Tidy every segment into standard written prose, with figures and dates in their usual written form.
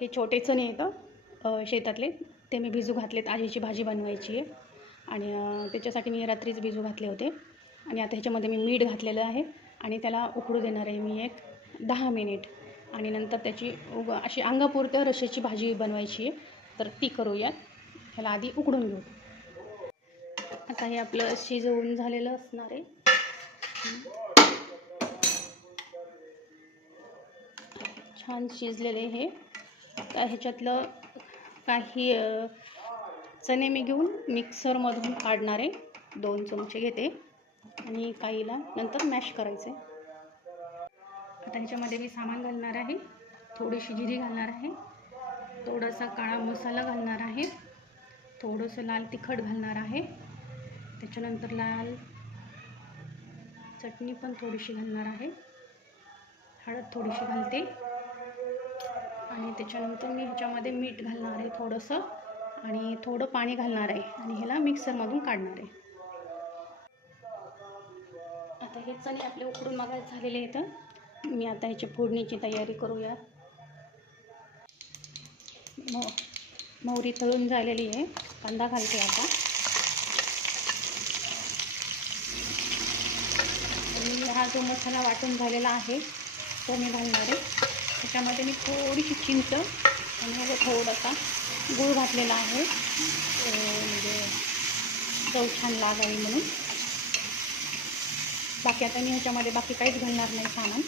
हे छोटे चणे येतं शेतातले, ते मी भिजू घातलेत. आजीची भाजी बनवायची आहे आणि त्याच्यासाठी मी रात्रीच भिजू घातले होते. आणि आता ह्याच्यामध्ये मी मीठ घातलेलं आहे आणि त्याला उकळू देणार आहे मी एक 10 मिनिट. आणि नंतर त्याची अशी अंगापुरतं रश्श्याची भाजी बनवायची आहे, तर ती करूयात. ह्याला आधी उकडून घेऊ. आता हे आपलं शिजवून झालेलं असणार आहे. छान शिजलेले हे. आता ह्याच्यातलं काही चणे मी घेऊन मिक्सरमधून काढणार आहे. 2 चमचे घेते आणि काहीला नंतर मॅश करायचे. आता ह्याच्यामध्ये मी सामान घालणार आहे. थोडीशी जिरी घालणार आहे, थोडासा काळा मसाला घालणार आहे, थोडंसं लाल तिखट घालणार आहे, त्याच्यानंतर लाल चटणी पण थोडीशी घालणार आहे, हळद थोडीशी घालते आणि त्याच्यानंतर मी ह्याच्यामध्ये मीठ घालणार आहे थोडंसं आणि थोडं पाणी घालणार आहे आणि ह्याला मिक्सरमधून काढणार आहे. आता हे चणे आपले उकडून मागायला झालेले आहेत. मी आता ह्याची फोडणीची तयारी करूया. मोहरी तळून झालेली आहे. कांदा घालते आता आणि हा जो मसाला वाटून झालेला आहे तो मी घालणार आहे. त्याच्यामध्ये मी थोडीशी चिंच आणि थोडासा गूळ घातलेला आहे, म्हणजे चव छान लागावी म्हणून. बाकी आता मी ह्याच्यामध्ये बाकी काहीच घालणार नाही सामान.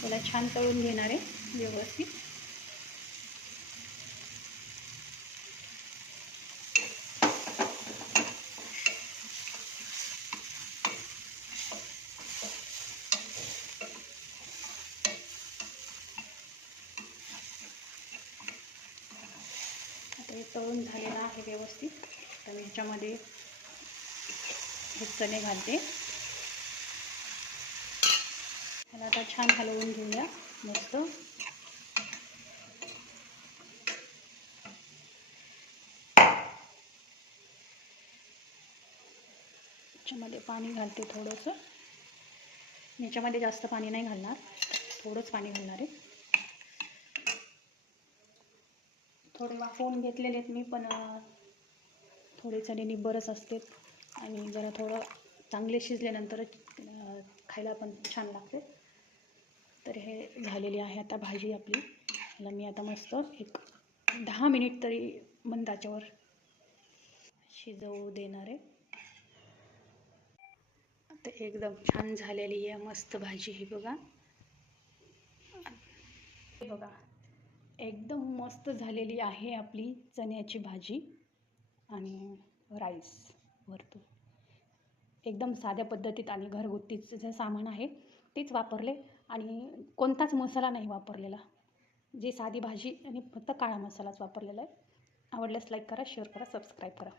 त्याला छान तळून घेणार आहे व्यवस्थित. आता हे तळून झालेलं आहे व्यवस्थित. तर मी ह्याच्यामध्ये हे चणे घालते. त्याला आता छान हलवून घेऊया मस्त. ह्याच्यामध्ये पाणी घालते थोडंसं. ह्याच्यामध्ये जास्त पाणी नाही घालणार, थोडंच पाणी घालणार आहे. थोडे वाफवून घेतलेले आहेत मी, पण थोडे चणे निब्बरच असते आणि जरा थोडं चांगले शिजल्यानंतर खायला पण छान लागते. तर हे झालेली आहे आता भाजी आपली. ह्याला मी आता मस्त एक 10 मिनिट तरी मंद आचेवर शिजवू देणार आहे. आता एकदम छान झालेली आहे मस्त भाजी. ही बघा, हे बघा एकदम मस्त झालेली आहे आपली चण्याची भाजी आणि राईस वरतून. एकदम साध्या पद्धतीत आणि घरगुतीचं जे सामान आहे तेच वापरले आणि कोणताच मसाला नाही वापरलेला. जी साधी भाजी आणि फक्त काळा मसालाच वापरलेला आहे. आवडल्यास लाईक करा, शेअर करा, सबस्क्राईब करा.